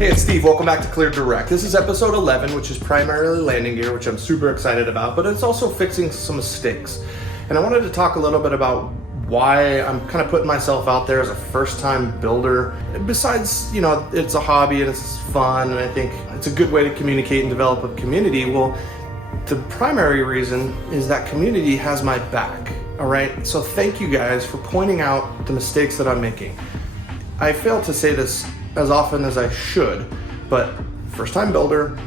Hey, it's Steve. Welcome back to Clear Direct. This is episode 11, which is primarily landing gear, which I'm super excited about, but it's also fixing some mistakes. And I wanted to talk a little bit about why I'm kind of putting myself out there as a first-time builder. Besides, you know, it's a hobby and it's fun, and I think it's a good way to communicate and develop a community. Well, the primary reason is that community has my back, all right? So thank you guys for pointing out the mistakes that I'm making. I fail to say this as often as I should, but first-time builder,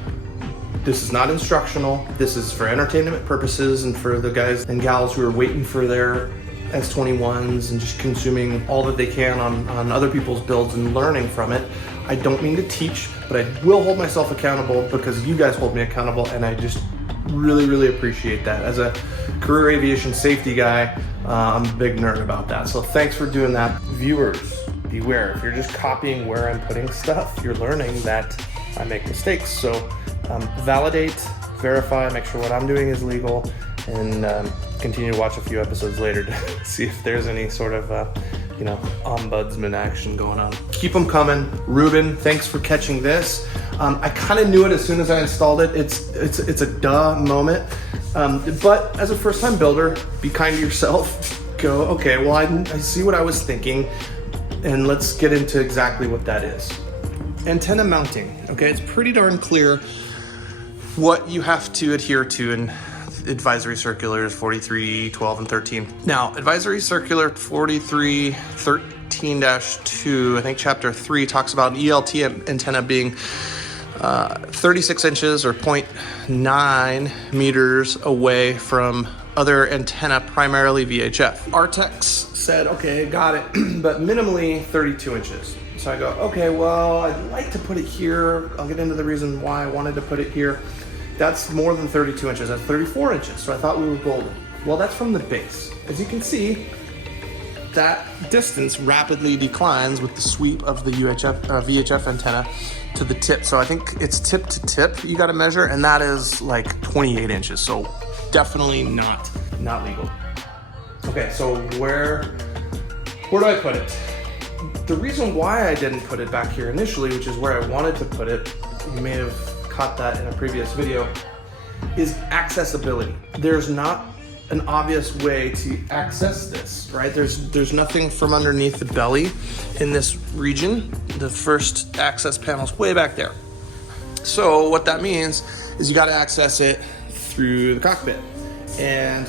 this is not instructional. This is for entertainment purposes and for the guys and gals who are waiting for their S-21s and just consuming all that they can on other people's builds and learning from it. I don't mean to teach, but I will hold myself accountable because you guys hold me accountable, and I just really appreciate that. As a career aviation safety guy, I'm a big nerd about that. So thanks for doing that. Viewers, beware. If you're just copying where I'm putting stuff, you're learning that I make mistakes. So validate, verify, make sure what I'm doing is legal, and continue to watch a few episodes later to see if there's any sort of ombudsman action going on. Keep them coming. Ruben, thanks for catching this. I kind of knew it as soon as I installed it. It's a duh moment, but as a first-time builder, be kind to yourself. Go, okay, well, I see what I was thinking, and let's get into exactly what that is. Antenna mounting, okay? It's pretty darn clear what you have to adhere to in advisory circulars 43, 12, and 13. Now, advisory circular 43, 13-2, I think chapter 3 talks about an ELT antenna being 36 inches or 0.9 meters away from other antenna, primarily VHF. Artex said, okay, got it, but minimally 32 inches. So I go, okay, well, I'd like to put it here. I'll get into the reason why I wanted to put it here. That's more than 32 inches, that's 34 inches. So I thought we were golden. Well, that's from the base. As you can see, that distance rapidly declines with the sweep of the VHF antenna to the tip. So I think it's tip to tip you gotta measure, and that is like 28 inches. So definitely not legal. Okay, so where do I put it? The reason why I didn't put it back here initially, which is where I wanted to put it, you may have caught that in a previous video, is accessibility. There's not an obvious way to access this, right? There's nothing from underneath the belly in this region. The first access panel's way back there. So what that means is you gotta access it through the cockpit. And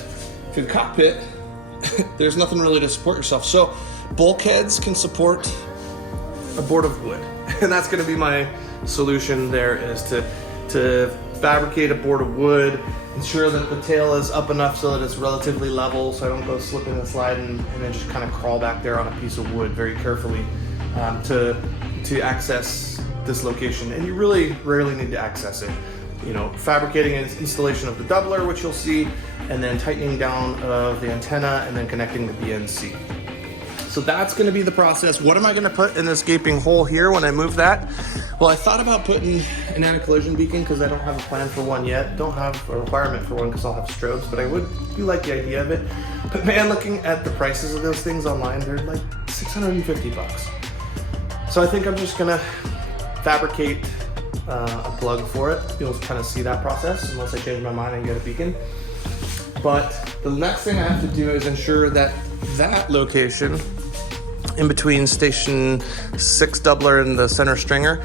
through the cockpit, there's nothing really to support yourself. So bulkheads can support a board of wood. And that's gonna be my solution there, is to fabricate a board of wood, ensure that the tail is up enough so that it's relatively level, so I don't go slipping and sliding, and then just kind of crawl back there on a piece of wood very carefully to access this location. And you really rarely need to access it. You know, fabricating an installation of the doubler, which you'll see, and then tightening down of the antenna, and then connecting the BNC. So that's gonna be the process. What am I gonna put in this gaping hole here when I move that? Well, I thought about putting an anti-collision beacon because I don't have a plan for one yet. Don't have a requirement for one because I'll have strobes, but I do like the idea of it. But man, looking at the prices of those things online, they're like 650 bucks. So I think I'm just gonna fabricate a plug for it. You'll kind of see that process unless I change my mind and get a beacon. But the next thing I have to do is ensure that that location in between station 6 doubler and the center stringer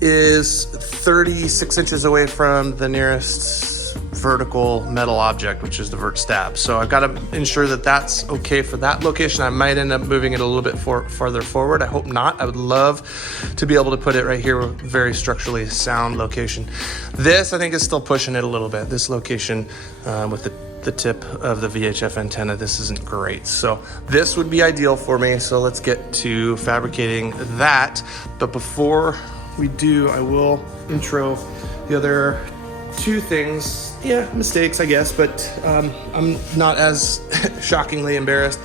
is 36 inches away from the nearest vertical metal object, which is the vert stab. So I've got to ensure that that's okay for that location. I might end up moving it a little bit farther forward. I hope not. I would love to be able to put it right here, very structurally sound location. This, I think, is still pushing it a little bit. This location with the tip of the VHF antenna, this isn't great. So this would be ideal for me. So let's get to fabricating that. But before we do, I will intro the other two things. Yeah, mistakes, I guess, but I'm not as shockingly embarrassed.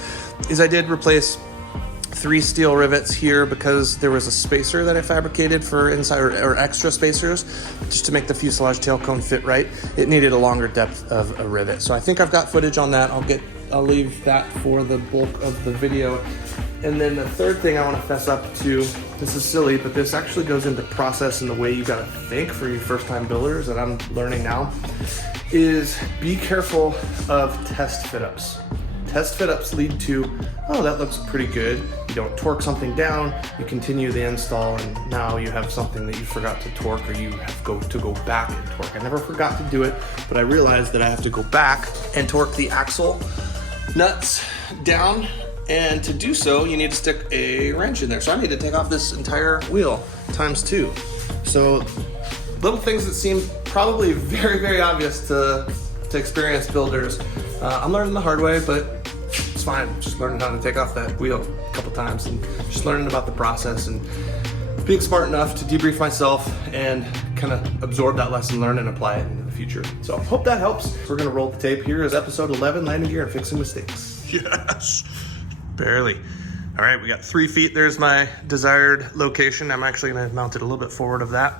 Is I did replace 3 steel rivets here because there was a spacer that I fabricated for inside, or extra spacers, just to make the fuselage tailcone fit right. It needed a longer depth of a rivet. So I think I've got footage on that. I'll leave that for the bulk of the video. And then the third thing I want to fess up to this is silly, but this actually goes into process in the way you gotta think for your first time builders that I'm learning now, is be careful of test fit-ups. Test fit-ups lead to, oh, that looks pretty good. You don't torque something down, you continue the install, and now you have something that you forgot to torque, or you have to go back and torque. I never forgot to do it, but I realized that I have to go back and torque the axle nuts down, and to do so, you need to stick a wrench in there. So I need to take off this entire wheel times 2. So little things that seem probably very, very obvious to experienced builders. I'm learning the hard way, but it's fine. Just learning how to take off that wheel a couple times and just learning about the process and being smart enough to debrief myself and kind of absorb that lesson learned and apply it into the future. So hope that helps. We're gonna roll the tape. Here is episode 11, landing gear and fixing mistakes. Yes, barely. All right, we got 3 feet. There's my desired location. I'm actually gonna mount it a little bit forward of that.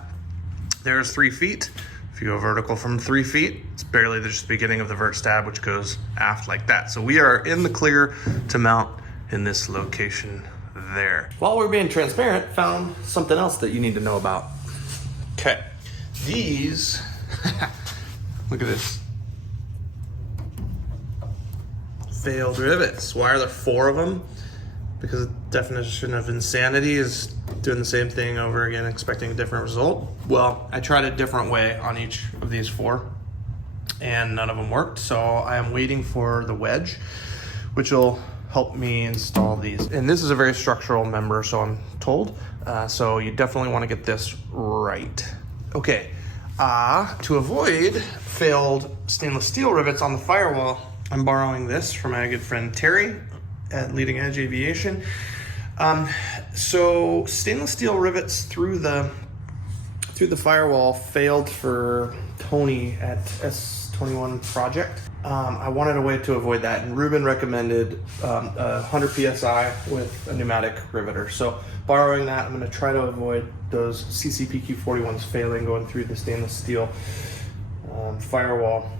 There's 3 feet. If you go vertical from 3 feet, it's barely just the beginning of the vert stab, which goes aft like that. So we are in the clear to mount in this location there. While we're being transparent, found something else that you need to know about. Okay, these, look at this. Failed rivets. Why are there 4 of them? Because the definition of insanity is doing the same thing over again, expecting a different result. Well, I tried a different way on each of these 4, and none of them worked. So I am waiting for the wedge, which will help me install these. And this is a very structural member, so I'm told. So you definitely want to get this right. Okay, to avoid failed stainless steel rivets on the firewall, I'm borrowing this from my good friend Terry at Leading Edge Aviation. So stainless steel rivets through the firewall failed for Tony at S-21 project. I wanted a way to avoid that, and Ruben recommended 100 PSI with a pneumatic riveter. So borrowing that, I'm gonna try to avoid those CCPQ41s failing going through the stainless steel firewall,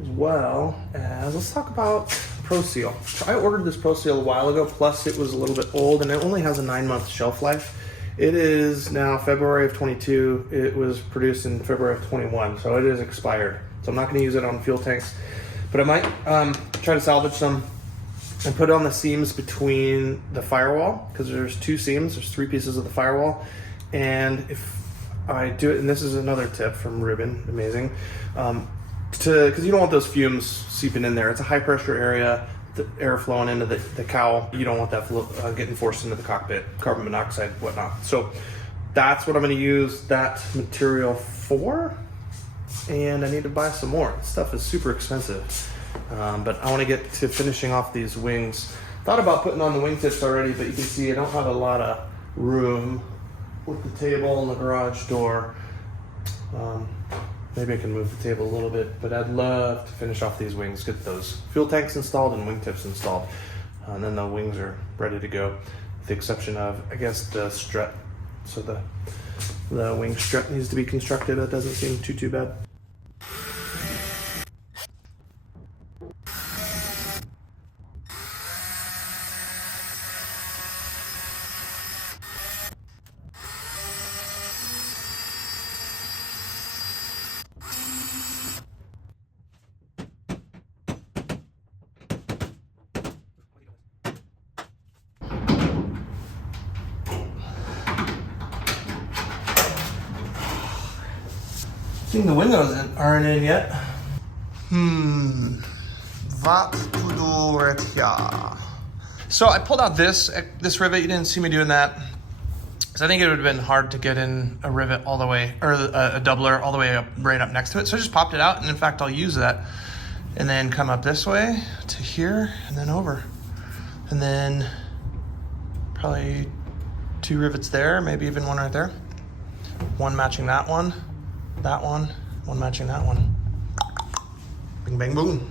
as well as, let's talk about Pro Seal. So I ordered this Pro Seal a while ago, plus it was a little bit old and it only has a 9-month shelf life. It is now February of 22. It was produced in February of 21, so it is expired. So I'm not gonna use it on fuel tanks, but I might try to salvage some and put it on the seams between the firewall, because there's 2 seams, there's 3 pieces of the firewall. And if I do it, and this is another tip from Ruben, amazing, because you don't want those fumes seeping in there. It's a high pressure area, the air flowing into the cowl. You don't want that getting forced into the cockpit, carbon monoxide, whatnot. So that's what I'm gonna use that material for. And I need to buy some more. This stuff is super expensive. But I wanna get to finishing off these wings. Thought about putting on the wingtips already, but you can see I don't have a lot of room with the table and the garage door. Maybe I can move the table a little bit, but I'd love to finish off these wings, get those fuel tanks installed and wingtips installed. And then the wings are ready to go, with the exception of, I guess, the strut. So the wing strut needs to be constructed. That doesn't seem too bad. I think the windows aren't in yet. What to do right here? So I pulled out this rivet. You didn't see me doing that, because I think it would have been hard to get in a rivet all the way, or a doubler all the way up, right up next to it. So I just popped it out, and in fact, I'll use that, and then come up this way to here, and then over, and then probably 2 rivets there, maybe even 1 right there. 1 matching that one. That one matching that one. Bing, bang, boom.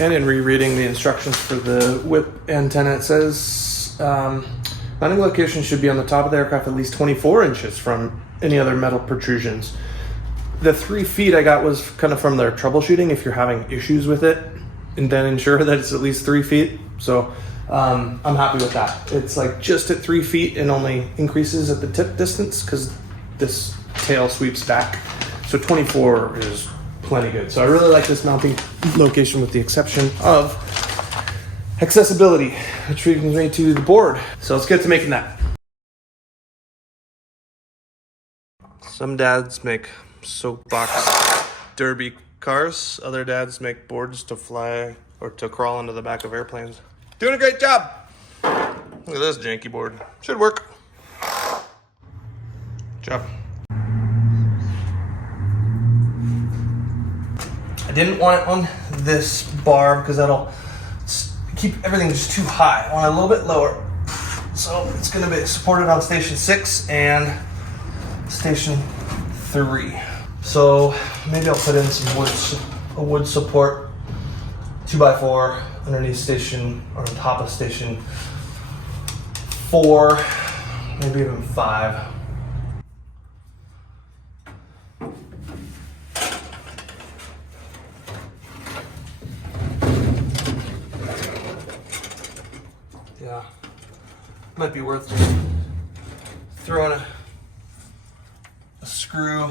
And in rereading the instructions for the whip antenna, it says mounting location should be on the top of the aircraft at least 24 inches from any other metal protrusions. The 3 feet I got was kind of from their troubleshooting if you're having issues with it, and then ensure that it's at least 3 feet. So I'm happy with that. It's like just at 3 feet and only increases at the tip distance because this tail sweeps back. So 24 is plenty good. So I really like this mounting location with the exception of accessibility, which brings me to the board. So let's get to making that. Some dads make soapbox derby cars. Other dads make boards to fly or to crawl into the back of airplanes. Doing a great job. Look at this janky board. Should work. Good job. I didn't want it on this bar because that'll keep everything just too high. I want it a little bit lower. So it's going to be supported on station 6 and station 3. So maybe I'll put in some wood support, 2x4 underneath station, or on top of station 4, maybe even 5. Yeah, might be worth just throwing a screw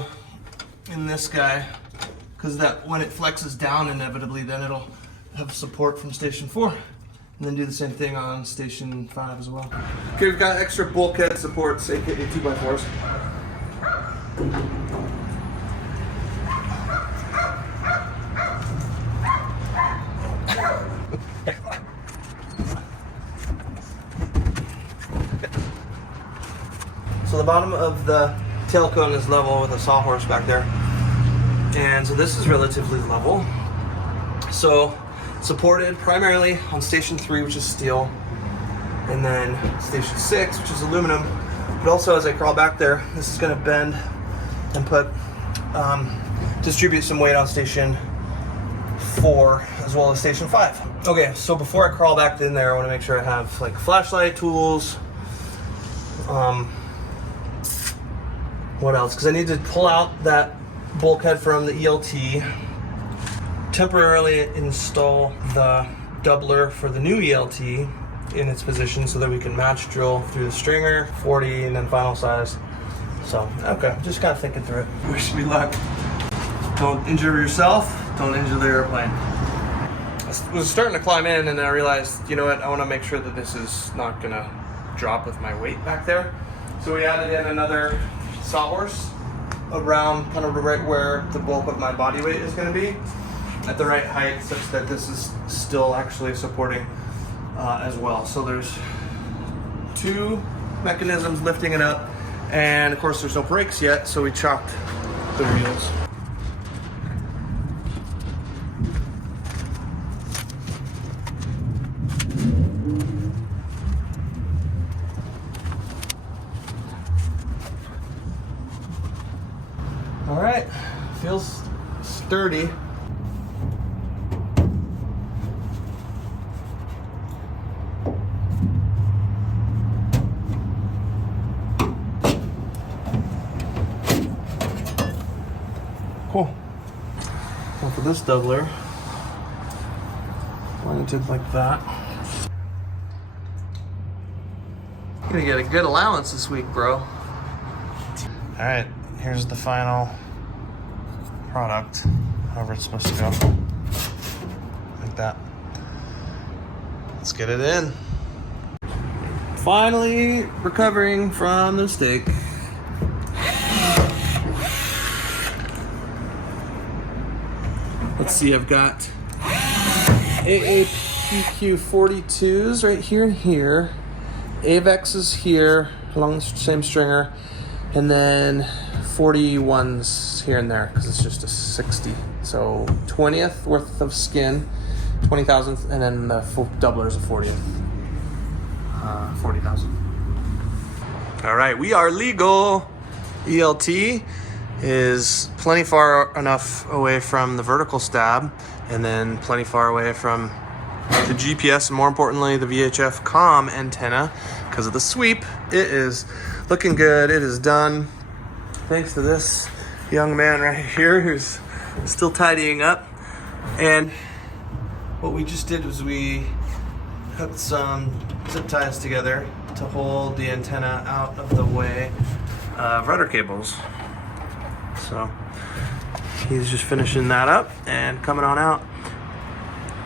in this guy, because that when it flexes down inevitably, then it'll have support from station 4, and then do the same thing on station 5 as well. Okay, we've got extra bulkhead supports, aka 2x4s. So the bottom of the tailcone is level with a sawhorse back there. And so this is relatively level. So supported primarily on station 3, which is steel, and then station 6, which is aluminum. But also as I crawl back there, this is gonna bend and distribute some weight on station 4 as well as station 5. Okay, so before I crawl back in there, I wanna make sure I have like flashlight tools. What else? Because I need to pull out that bulkhead from the ELT, temporarily install the doubler for the new ELT in its position so that we can match drill through the stringer, 40, and then final size. So, okay, just kind of thinking through it. Wish me luck. Don't injure yourself, don't injure the airplane. I was starting to climb in and then I realized, you know what, I want to make sure that this is not going to drop with my weight back there. So we added in another sawhorse around kind of right where the bulk of my body weight is going to be, at the right height such that this is still actually supporting as well. So there's 2 mechanisms lifting it up, and of course there's no brakes yet, so we chopped the wheels. All right, feels sturdy. Cool. So for this doubler, oriented like that. You're gonna get a good allowance this week, bro. All right, here's the final product, however it's supposed to go. Like that. Let's get it in. Finally recovering from the mistake. Let's see, I've got AAPQ 42s right here and here. AVEX is here along the same stringer, and then 41s here and there because it's just a 60. So 20th worth of skin, 20,000th, and then the full doubler is a 40th. 40,000. All right, we are legal. ELT is plenty far enough away from the vertical stab and then plenty far away from the GPS, and more importantly, the VHF comm antenna. Because of the sweep, it is looking good. It is done. Thanks to this young man right here who's still tidying up. And what we just did was we hooked some zip ties together to hold the antenna out of the way of rudder cables. So he's just finishing that up and coming on out.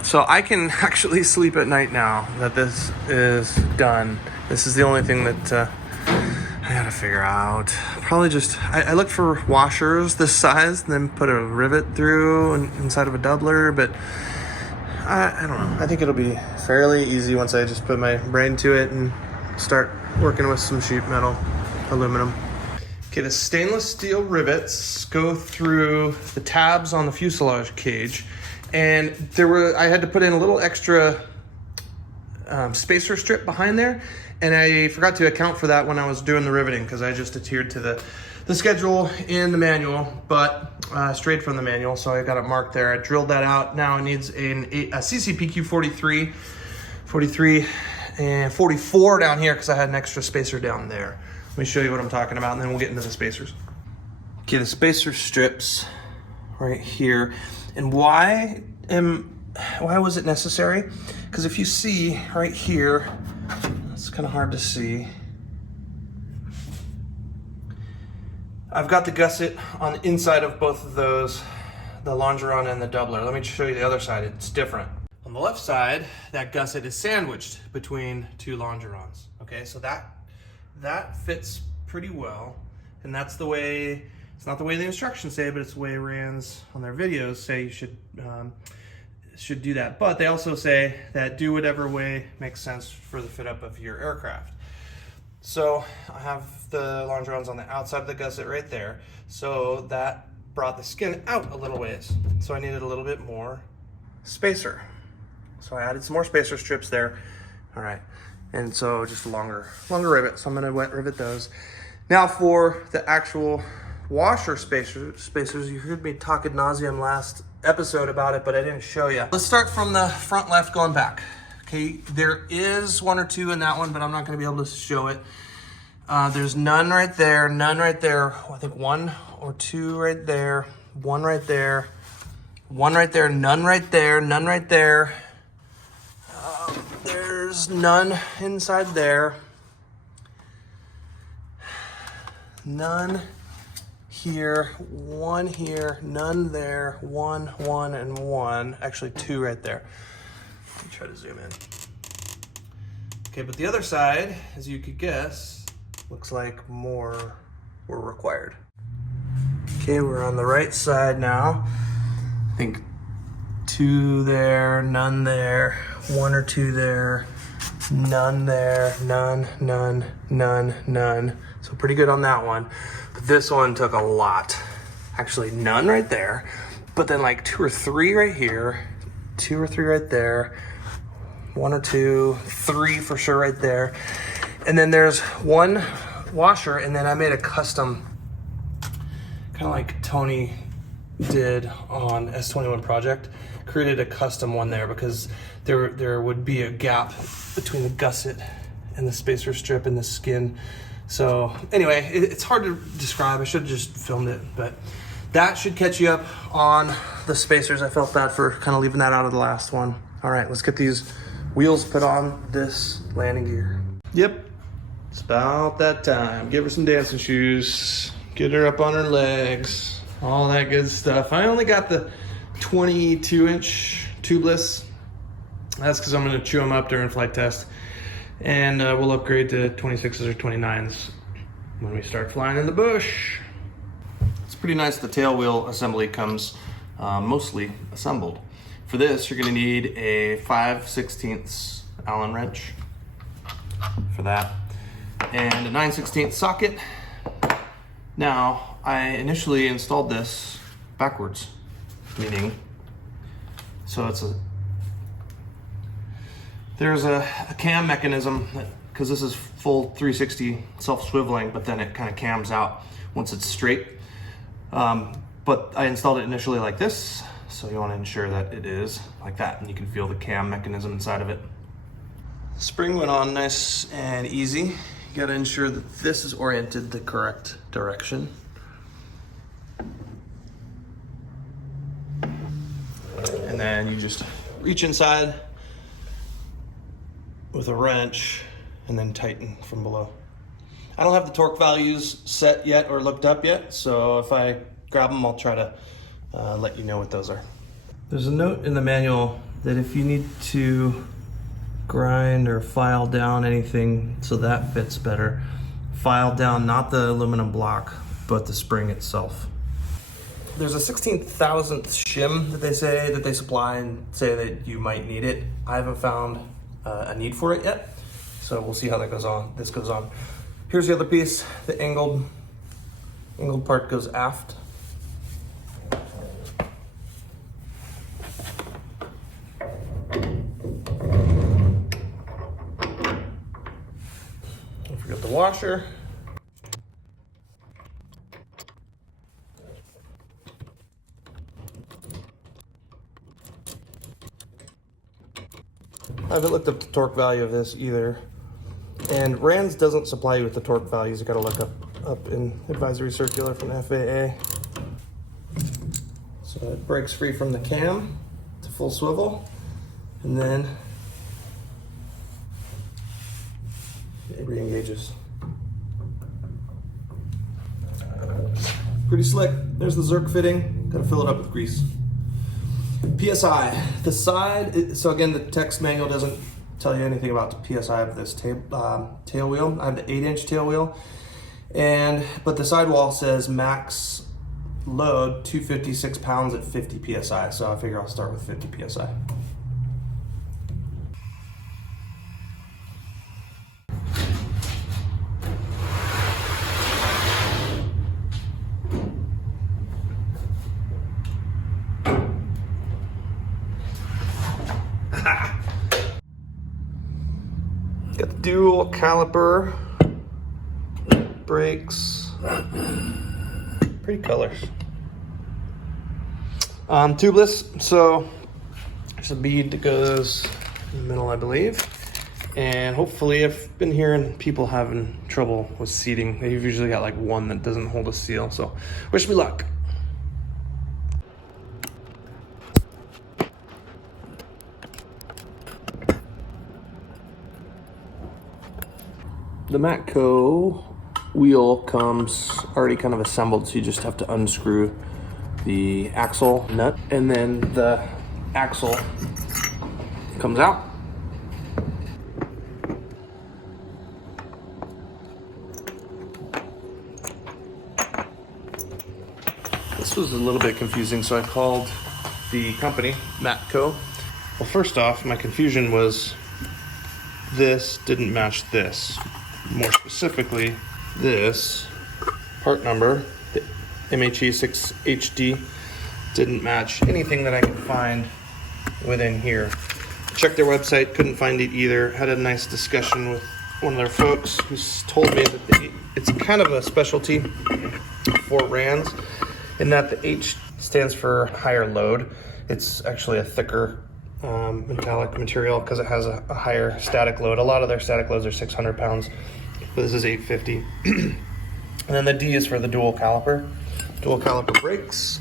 So I can actually sleep at night now that this is done. This is the only thing that I gotta figure out. Probably just, I looked for washers this size and then put a rivet through inside of a doubler, but I don't know. I think it'll be fairly easy once I just put my brain to it and start working with some sheet metal, aluminum. Okay, the stainless steel rivets go through the tabs on the fuselage cage, and I had to put in a little extra spacer strip behind there, and I forgot to account for that when I was doing the riveting because I just adhered to the schedule in the manual, but straight from the manual, so I got it marked there. I drilled that out. Now it needs a CCPQ 43, and 44 down here because I had an extra spacer down there. Let me show you what I'm talking about, and then we'll get into the spacers. Okay, the spacer strips right here. And why was it necessary? Because if you see right here, it's kind of hard to see. I've got the gusset on the inside of both of those, the longeron and the doubler. Let me show you the other side. It's different. On the left side, that gusset is sandwiched between two longerons. Okay, so that fits pretty well, and that's the way. It's not the way the instructions say, but it's the way RANS on their videos say you should do that. But they also say that do whatever way makes sense for the fit up of your aircraft. So I have the longerons on the outside of the gusset right there. So that brought the skin out a little ways. So I needed a little bit more spacer. So I added some more spacer strips there. All right. And so just a longer rivet. So I'm gonna wet rivet those. Now for the actual washer spacers, you heard me talk ad nauseum last episode about it, but I didn't show you. Let's start from the front left going back. Okay, there is one or two in that one, but I'm not gonna be able to show it. There's none right there, none right there. I think one or two right there, one right there, one right there, none right there, none right there. There's none inside there. None here, none there, one, and one. Actually, two right there. Let me try to zoom in. Okay, but the other side, as you could guess, looks like more were required. Okay, we're on the right side now. I think two there, none there, one or two there, none there, none, none, none, none. So pretty good on that one. But this one took a lot. Actually, none right there, but then like two or three right here, two or three right there, one or two, three for sure right there. And then there's one washer, and then I made a custom, kind of like Tony did on S-21 project, created a custom one there because there would be a gap between the gusset and the spacer strip and the skin. So anyway, it's hard to describe. I should have just filmed it, but that should catch you up on the spacers. I felt bad for kind of leaving that out of the last one. All right, let's get these wheels put on this landing gear. Yep, it's about that time. Give her some dancing shoes, get her up on her legs, all that good stuff. I only got the 22-inch tubeless. That's because I'm going to chew them up during flight test. And we'll upgrade to 26s or 29s when we start flying in the bush. It's pretty nice. The tail wheel assembly comes mostly assembled. For this, you're going to need a 5/16 Allen wrench for that, and a 9/16 socket. Now, I initially installed this backwards, meaning, so there's a cam mechanism, because this is full 360 self-swiveling, but then it kind of cams out once it's straight. But I installed it initially like this, So you want to ensure that it is like that, and you can feel the cam mechanism inside of it. Spring went on nice and easy. You got to ensure that this is oriented the correct direction. And then you just reach inside with a wrench and then tighten from below. I don't have the torque values set yet or looked up yet, so if I grab them, I'll try to let you know what those are. There's a note in the manual that if you need to grind or file down anything so that fits better, file down not the aluminum block, but the spring itself. There's a 16,000th shim that they say that they supply and say that you might need it. I haven't found a need for it yet, so we'll see how that goes on. This goes on. Here's the other piece. The angled part goes aft. Don't forget the washer. I haven't looked up the torque value of this either. And RANS doesn't supply you with the torque values. You gotta look up in advisory circular from the FAA. So it breaks free from the cam to full swivel, and then it re-engages. Pretty slick. There's the Zerk fitting. Gotta fill it up with grease. PSI, the side, so again, the text manual doesn't tell you anything about the PSI of this tail wheel. I have the 8-inch tail wheel, but the sidewall says max load 256 pounds at 50 PSI, so I figure I'll start with 50 PSI. Got the dual caliper, brakes, pretty colors. Tubeless, so there's a bead that goes in the middle, I believe. And hopefully, I've been hearing people having trouble with seating. They've usually got like one that doesn't hold a seal, so wish me luck. The Matco wheel comes already kind of assembled, so you just have to unscrew the axle nut, and then the axle comes out. This was a little bit confusing, so I called the company, Matco. Well, first off, my confusion was this didn't match this. More specifically, this part number, the MHE6HD, didn't match anything that I could find within here. Checked their website, couldn't find it either. Had a nice discussion with one of their folks who told me that it's kind of a specialty for RANS in that the H stands for higher load. It's actually a thicker metallic material because it has a higher static load. A lot of their static loads are 600 pounds, but this is 850. And then the D is for the dual caliper brakes.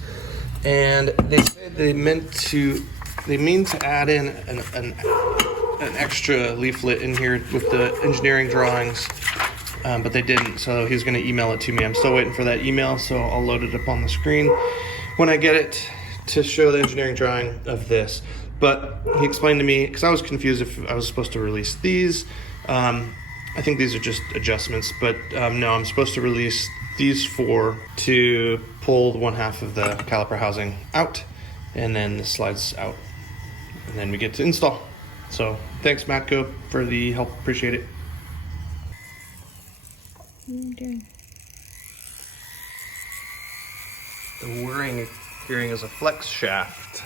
And they said they mean to add in an extra leaflet in here with the engineering drawings, but they didn't, so he's going to email it to me. I'm still waiting for that email, so I'll load it up on the screen when I get it to show the engineering drawing of this. But he explained to me, because I was confused if I was supposed to release these. I think these are just adjustments, but no, I'm supposed to release these four to pull one half of the caliper housing out, and then this slides out, and then we get to install. So thanks, Matco, for the help. Appreciate it. What are you doing? The whirring hearing is a flex shaft.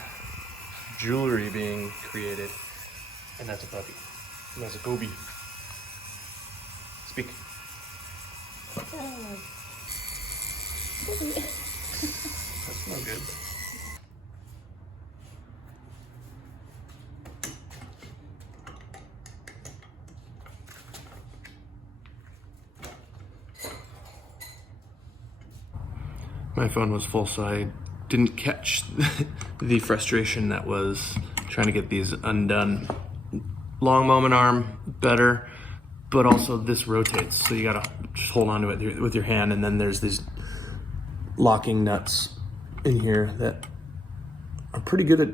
Jewelry being created, and that's a puppy, and that's a Gobi. Speak. That's no good. My phone was full, so I didn't catch the frustration that was trying to get these undone. Long moment arm, better, but also this rotates, so you gotta just hold on to it with your hand, and then there's these locking nuts in here that are pretty good at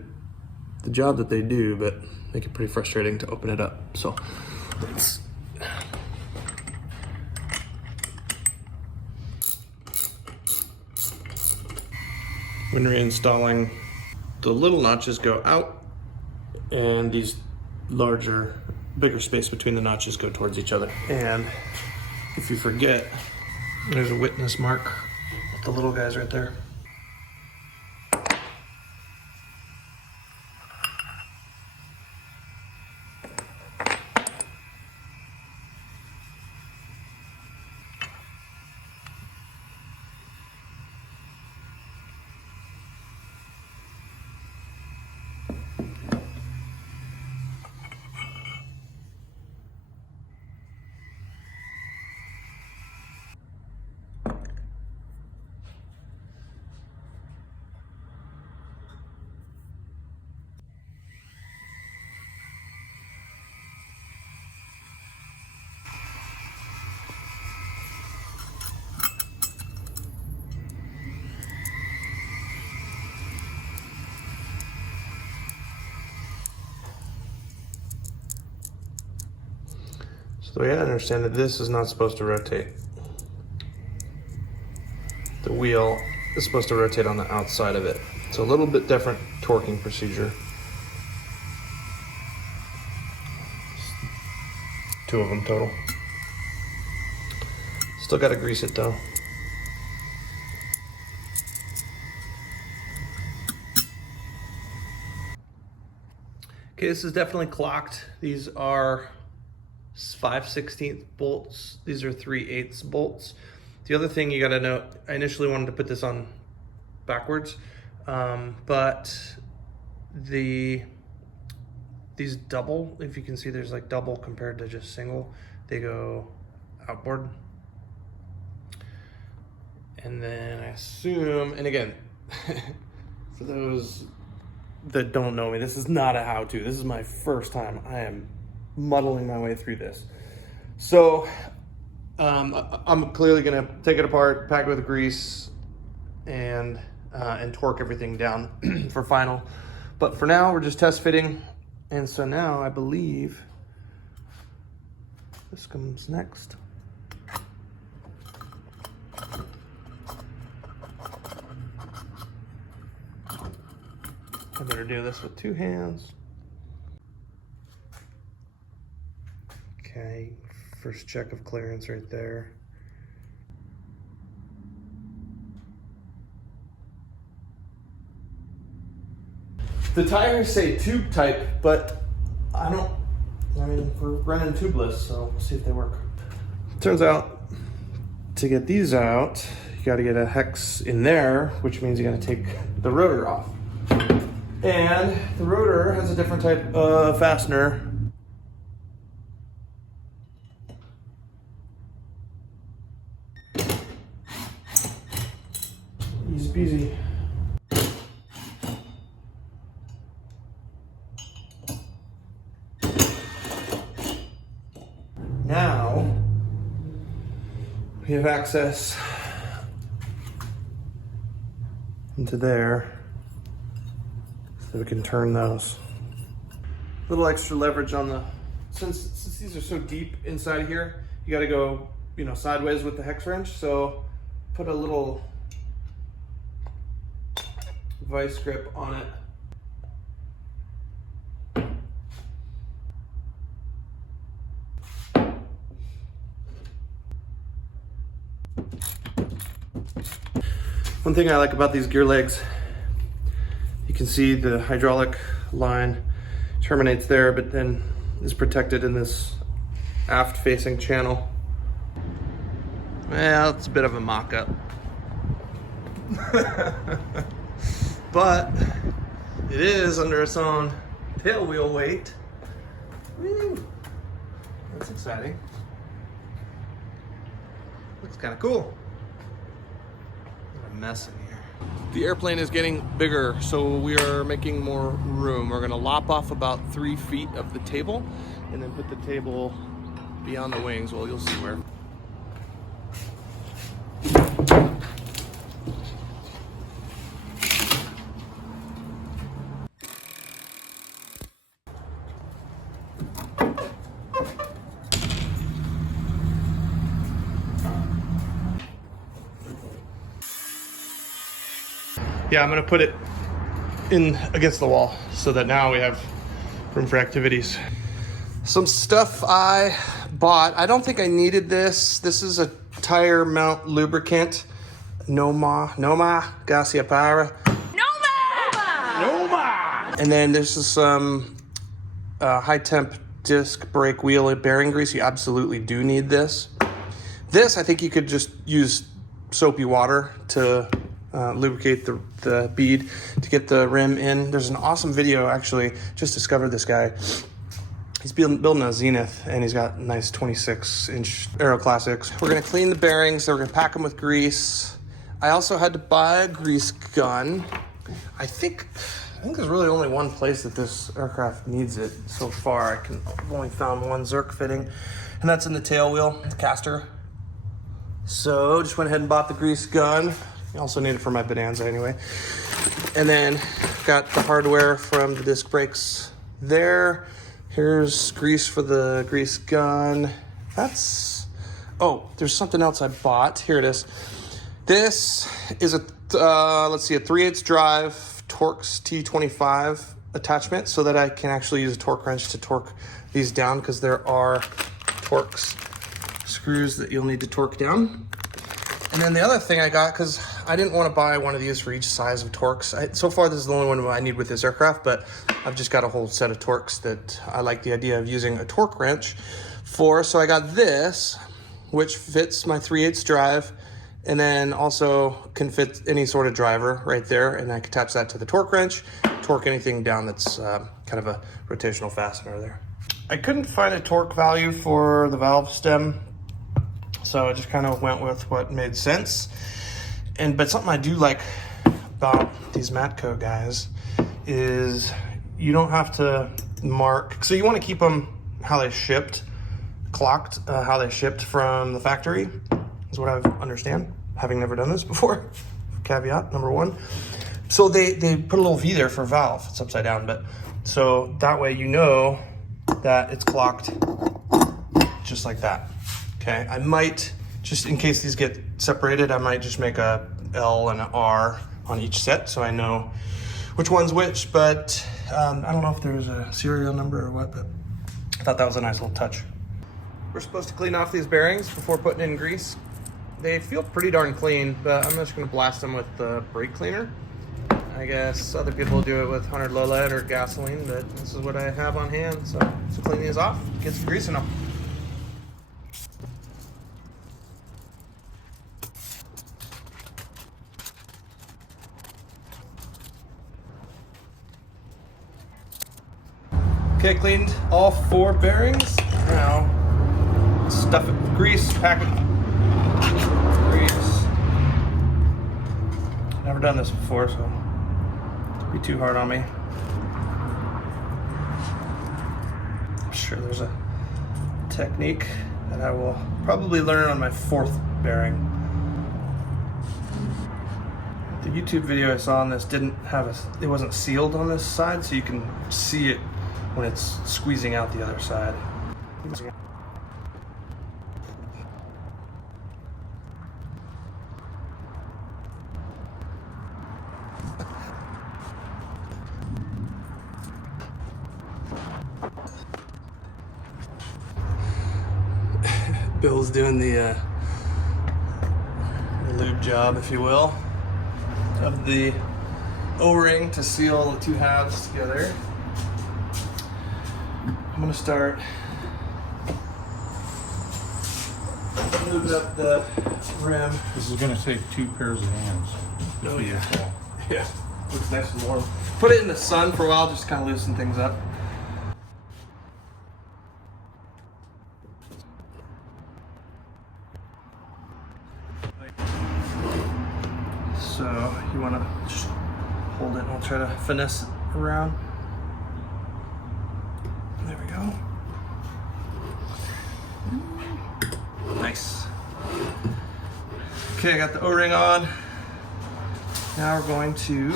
the job that they do, but make it pretty frustrating to open it up. So let's when reinstalling, the little notches go out and these bigger space between the notches go towards each other. And if you forget, there's a witness mark with the little guys right there. So the way I understand it, this is not supposed to rotate. The wheel is supposed to rotate on the outside of it. It's a little bit different torquing procedure. Two of them total. Still gotta grease it though. Okay, this is definitely clocked. These are 5/16 bolts. These are 3/8 bolts. The other thing you gotta note, I initially wanted to put this on backwards, but these double, if you can see, there's like double compared to just single. They go outboard. And then I assume, and again, for those that don't know me, this is not a how-to. This is my first time. I am muddling my way through this. So I'm clearly gonna take it apart, pack it with grease, and torque everything down for final. But for now, we're just test fitting. And so now I believe this comes next. I better do this with two hands. Okay, first check of clearance right there. The tires say tube type, but I mean, we're running tubeless, so we'll see if they work. Turns out, to get these out, you gotta get a hex in there, which means you gotta take the rotor off. And the rotor has a different type of fastener. Easy peasy. Now we have access into there, so we can turn those. A little extra leverage on the, since these are so deep inside of here, you got to go, sideways with the hex wrench. So put a little vice grip on it. One thing I like about these gear legs, you can see the hydraulic line terminates there, but then is protected in this aft facing channel. Well, it's a bit of a mock-up. But it is under its own tail wheel weight. Woo. That's exciting. Looks kind of cool. mess in here. The airplane is getting bigger, so we are making more room. We're gonna lop off about 3 feet of the table and then put the table beyond the wings. Well, you'll see where. Yeah, I'm gonna put it in against the wall so that now we have room for activities. Some stuff I bought. I don't think I needed this. This is a tire mount lubricant. Noma Gassiapara. Noma! And then this is some high temp disc brake wheel bearing grease. You absolutely do need this. This, I think you could just use soapy water to lubricate the bead to get the rim in. There's an awesome video, actually, just discovered this guy. He's building a Zenith and he's got nice 26-inch Aeroclassics. We're gonna clean the bearings, so we're gonna pack them with grease. I also had to buy a grease gun. I think there's really only one place that this aircraft needs it so far. I've only found one Zerk fitting, and that's in the tail wheel, the caster. So just went ahead and bought the grease gun. I also need it for my Bonanza anyway. And then got the hardware from the disc brakes there. Here's grease for the grease gun. Oh, there's something else I bought. Here it is. This is a 3/8 drive Torx T25 attachment so that I can actually use a torque wrench to torque these down, because there are Torx screws that you'll need to torque down. And then the other thing I got, because I didn't want to buy one of these for each size of Torx. So far, this is the only one I need with this aircraft, but I've just got a whole set of Torx that I like the idea of using a torque wrench for. So I got this, which fits my 3/8 drive, and then also can fit any sort of driver right there. And I can attach that to the torque wrench, torque anything down that's kind of a rotational fastener there. I couldn't find a torque value for the valve stem, so I just kind of went with what made sense. But something I do like about these Matco guys is you don't have to mark. So you want to keep them how they shipped, clocked, how they shipped from the factory, is what I understand, having never done this before. Caveat number one. So they put a little V there for valve. It's upside down, but so that way you know that it's clocked just like that. Okay, I might, just in case these get separated, I might just make a L and an R on each set so I know which one's which, but I don't know if there's a serial number or what, but I thought that was a nice little touch. We're supposed to clean off these bearings before putting in grease. They feel pretty darn clean, but I'm just gonna blast them with the brake cleaner. I guess other people do it with 100 low lead or gasoline, but this is what I have on hand, so clean these off, get some grease in them. Okay, cleaned all 4 bearings. Now, stuff it with grease, pack it with grease. Never done this before, so don't be too hard on me. I'm sure there's a technique that I will probably learn on my 4th bearing. The YouTube video I saw on this didn't have it wasn't sealed on this side, so you can see it when it's squeezing out the other side. Bill's doing the lube job, if you will, of the O-ring to seal the 2 halves together. I'm gonna start moving up the rim. This is gonna take 2 pairs of hands. Oh yeah. Yeah. Looks nice and warm. Put it in the sun for a while, just to kind of loosen things up. So you want to just hold it and I'll try to finesse it around. There we go. Nice. Okay, I got the O-ring on. Now we're going to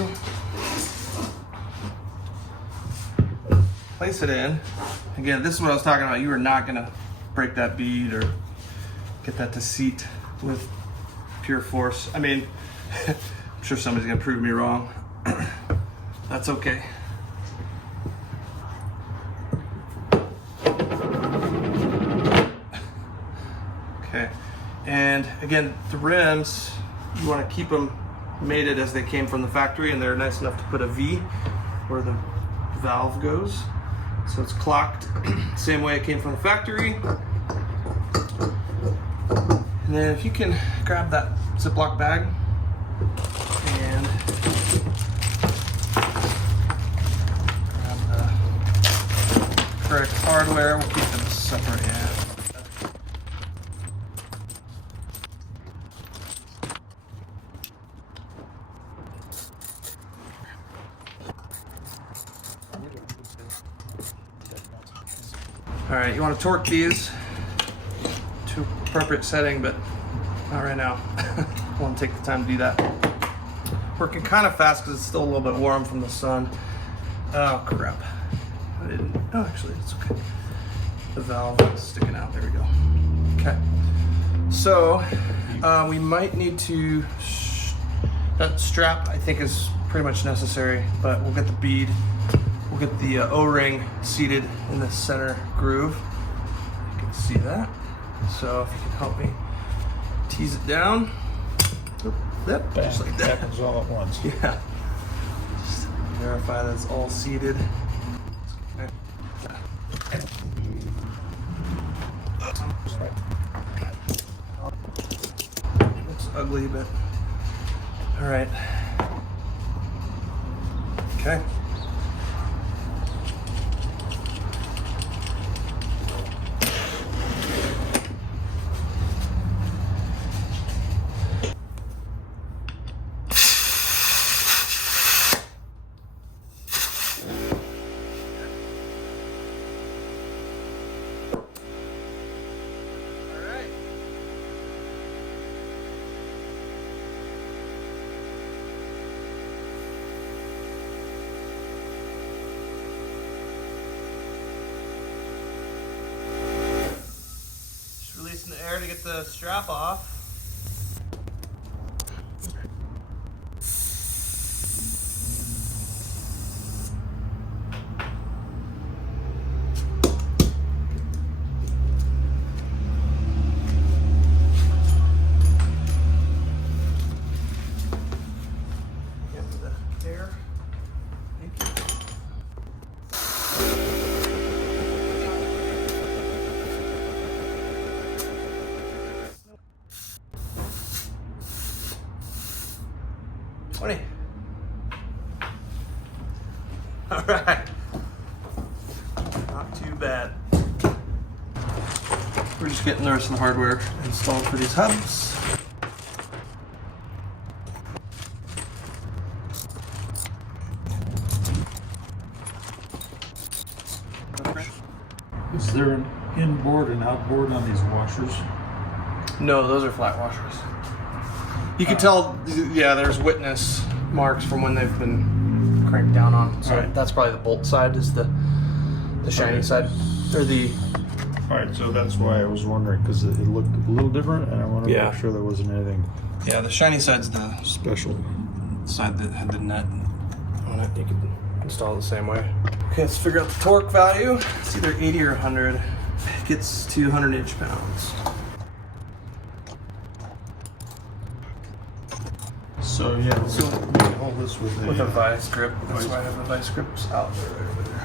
place it in. Again, this is what I was talking about. You are not going to break that bead or get that to seat with pure force. I mean, I'm sure somebody's going to prove me wrong. That's okay. Okay, and again, the rims, you want to keep them mated as they came from the factory, and they're nice enough to put a V where the valve goes. So it's clocked same way it came from the factory. And then if you can grab that Ziploc bag and grab the correct hardware, we'll keep them separate. Yeah. All right, you want to torque these to appropriate setting, but not right now. I want to take the time to do that. Working kind of fast because it's still a little bit warm from the sun. Oh crap! I didn't. Oh, actually, it's okay. The valve is sticking out. There we go. Okay. So we might need to. That strap I think is pretty much necessary, but we'll get the bead. We'll get the O-ring seated in the center groove. You can see that. So if you can help me tease it down. Yep, just like that. Happens all at once. Yeah. Just verify that it's all seated. Looks ugly, but all right. Okay. Releasing the air to get the strap off. Get the air. Thank you. All right, not too bad. We're just getting the rest of the hardware installed for these hubs. Is there an inboard and outboard on these washers? No, those are flat washers. You can tell, yeah, there's witness marks from when they've been cranked down on. So right. That's probably the bolt side, is the shiny side, or the. All right, so that's why I was wondering, because it looked a little different, and I wanted to make sure there wasn't anything. Yeah, the shiny side's the special side that had the nut on it. You can install it the same way. Okay, let's figure out the torque value. It's either 80 or 100. It gets to 100 inch-pounds. So yeah, so we can hold this with a vice grip. That's why I have the vice grips out there, right over there.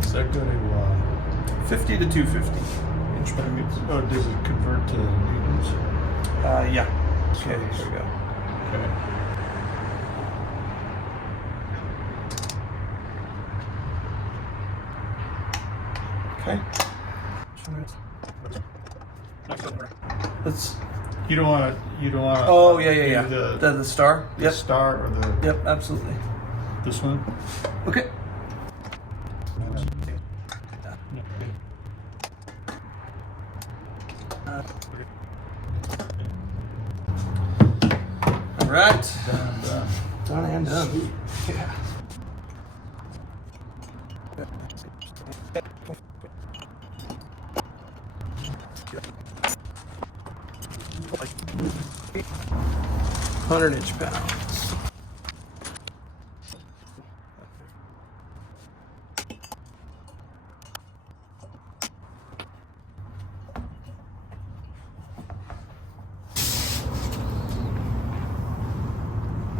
Is that going to 50 to 250 inch-pounds? Oh, does it convert to newtons? Yeah. Okay, there we go. Okay. Let's You don't want to. Oh yeah. The The star. The star or the. Yep, absolutely. This one. Okay. All right. Done and done. Yeah. Inch pounds.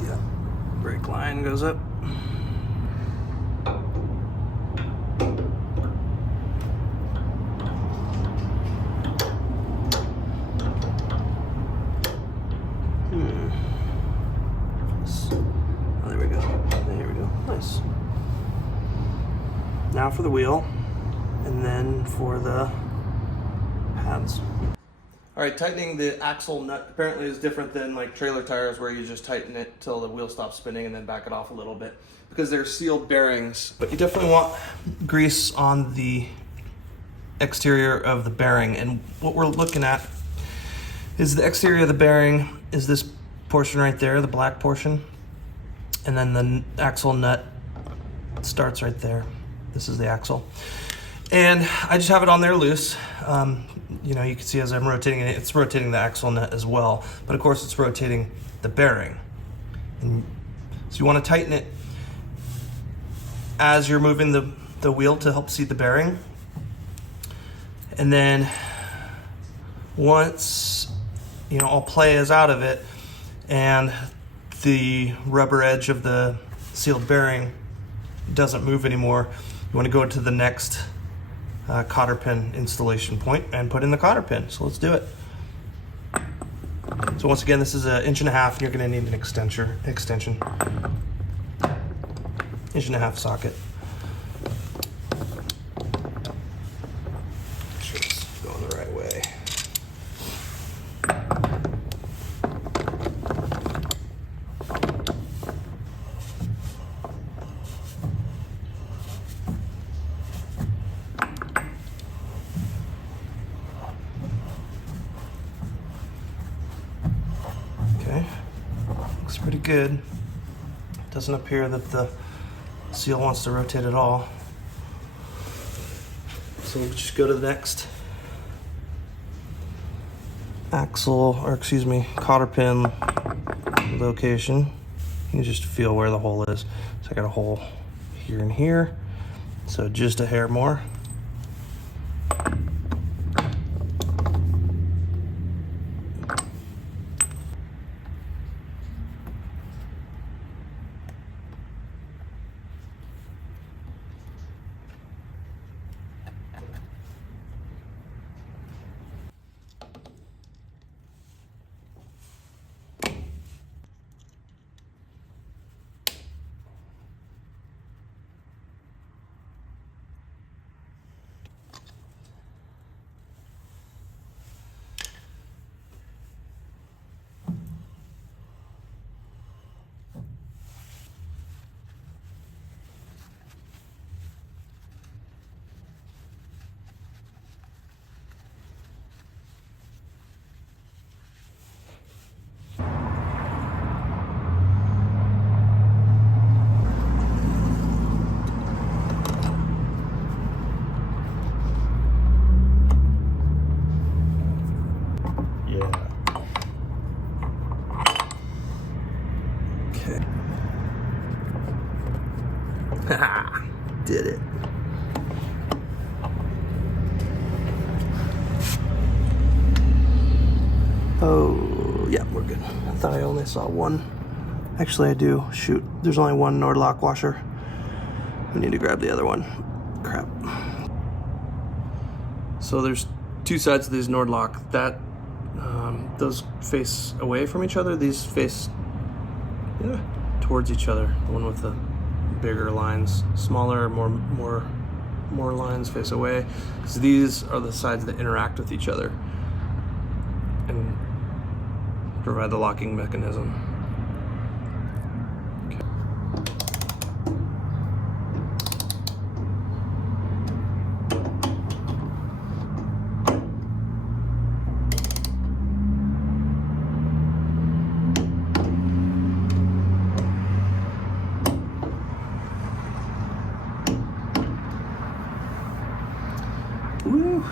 Yeah, brake line goes up. Now for the wheel, and then for the pads. All right, tightening the axle nut apparently is different than like trailer tires where you just tighten it till the wheel stops spinning and then back it off a little bit because they're sealed bearings. But you definitely want grease on the exterior of the bearing. And what we're looking at is the exterior of the bearing is this portion right there, the black portion. And then the axle nut starts right there. This is the axle. And I just have it on there loose. You know, you can see as I'm rotating it, it's rotating the axle nut as well. But of course it's rotating the bearing. And so you want to tighten it as you're moving the wheel to help seat the bearing. And then once, you know, all play is out of it and the rubber edge of the sealed bearing doesn't move anymore, you want to go to the next cotter pin installation point and put in the cotter pin. So let's do it. So once again, this is 1.5 inches and you're going to need an extension. 1.5 inch socket. Make sure it's going the right way. Looks pretty good. Doesn't appear that the seal wants to rotate at all. So we'll just go to the next axle, or excuse me, cotter pin location. You can just feel where the hole is. So I got a hole here and here. So just a hair more. Did it. Oh, yeah, we're good. I thought I only saw one. Actually, I do. Shoot, there's only one Nord-Lock washer. We need to grab the other one. Crap. So there's two sides of these Nord-Lock. That those face away from each other. These face towards each other. The one with the bigger lines, smaller, more lines face away, because these are the sides that interact with each other. And provide the locking mechanism. Woo.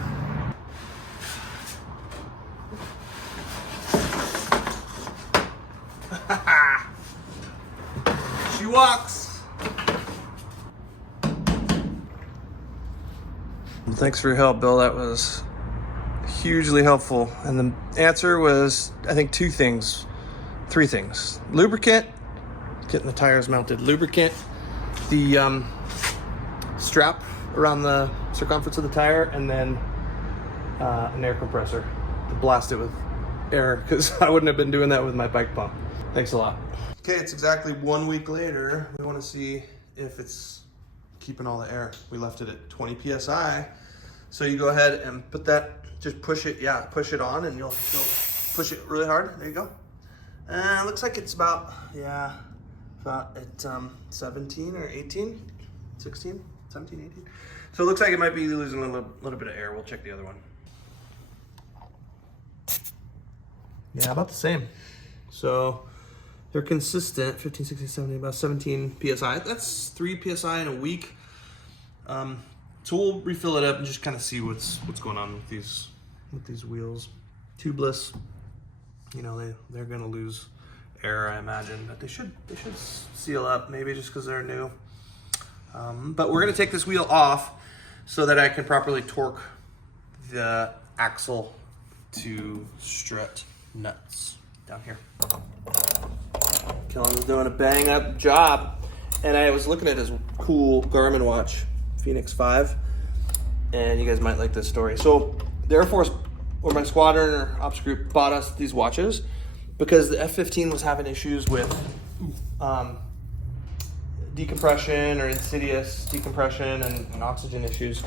She walks. Well, thanks for your help, Bill. That was hugely helpful. And the answer was, I think, three things. Lubricant, getting the tires mounted. Lubricant, the strap around the circumference of the tire, and then an air compressor to blast it with air, because I wouldn't have been doing that with my bike pump. Thanks a lot. Okay, it's exactly 1 week later. We want to see if it's keeping all the air. We left it at 20 PSI. So you go ahead and put that, just push it, push it on, and you'll push it really hard. There you go. And it looks like it's about at 17 or 18, 16, 17, 18. So it looks like it might be losing a little bit of air. We'll check the other one. Yeah, about the same. So they're consistent, 15, 16, 17, about 17 PSI. That's 3 PSI in a week. So we'll refill it up and just kind of see what's going on with these wheels. Tubeless, you know, they're gonna lose air, I imagine, but they should seal up, maybe just because they're new. But we're gonna take this wheel off so that I can properly torque the axle to strut nuts down here. Kellen's doing a bang up job. And I was looking at his cool Garmin watch, Phoenix 5, and you guys might like this story. So the Air Force, or my squadron or ops group, bought us these watches because the F-15 was having issues with decompression or insidious decompression and oxygen issues.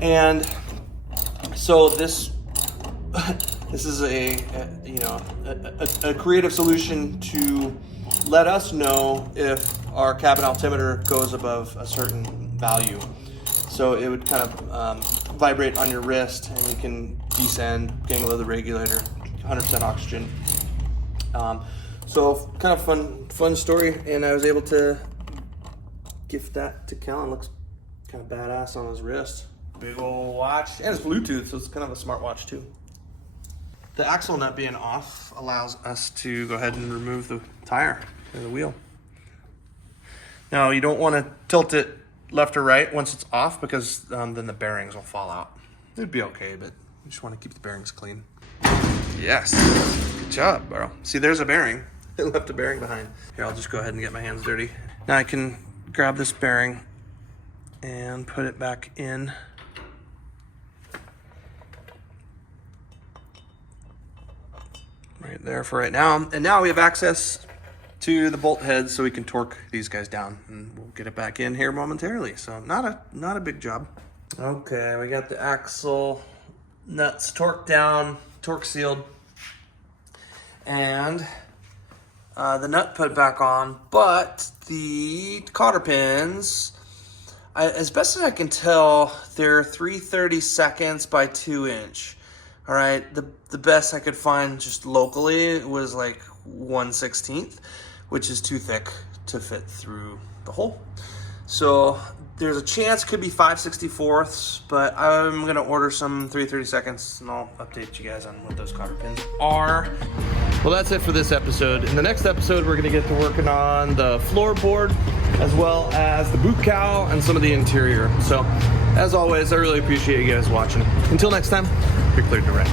And so this is a creative solution to let us know if our cabin altimeter goes above a certain value. So it would kind of vibrate on your wrist, and you can descend, gangle of the regulator, 100% oxygen. So kind of fun story, and I was able to gift that to Kellen. Looks kind of badass on his wrist. Big old watch, and it's Bluetooth, so it's kind of a smart watch too. The axle nut being off allows us to go ahead and remove the tire or the wheel. Now you don't want to tilt it left or right once it's off, because then the bearings will fall out. It'd be okay, but you just want to keep the bearings clean. Yes, good job, bro. See, there's a bearing. It left a bearing behind. Here, I'll just go ahead and get my hands dirty. Now I can grab this bearing and put it back in. Right there for right now. And now we have access to the bolt heads, so we can torque these guys down, and we'll get it back in here momentarily. So not a big job. Okay, we got the axle nuts torqued down, torque sealed, and the nut put back on, but the cotter pins, as best as I can tell, they're 3/32 by 2 inch. All right, the best I could find just locally was like 1/16, which is too thick to fit through the hole. So there's a chance it could be 5/64, but I'm gonna order some 3/32, and I'll update you guys on what those cotter pins are. Well, that's it for this episode. In the next episode, we're gonna get to working on the floorboard, as well as the boot cowl and some of the interior. So, as always, I really appreciate you guys watching. Until next time, you're cleared direct.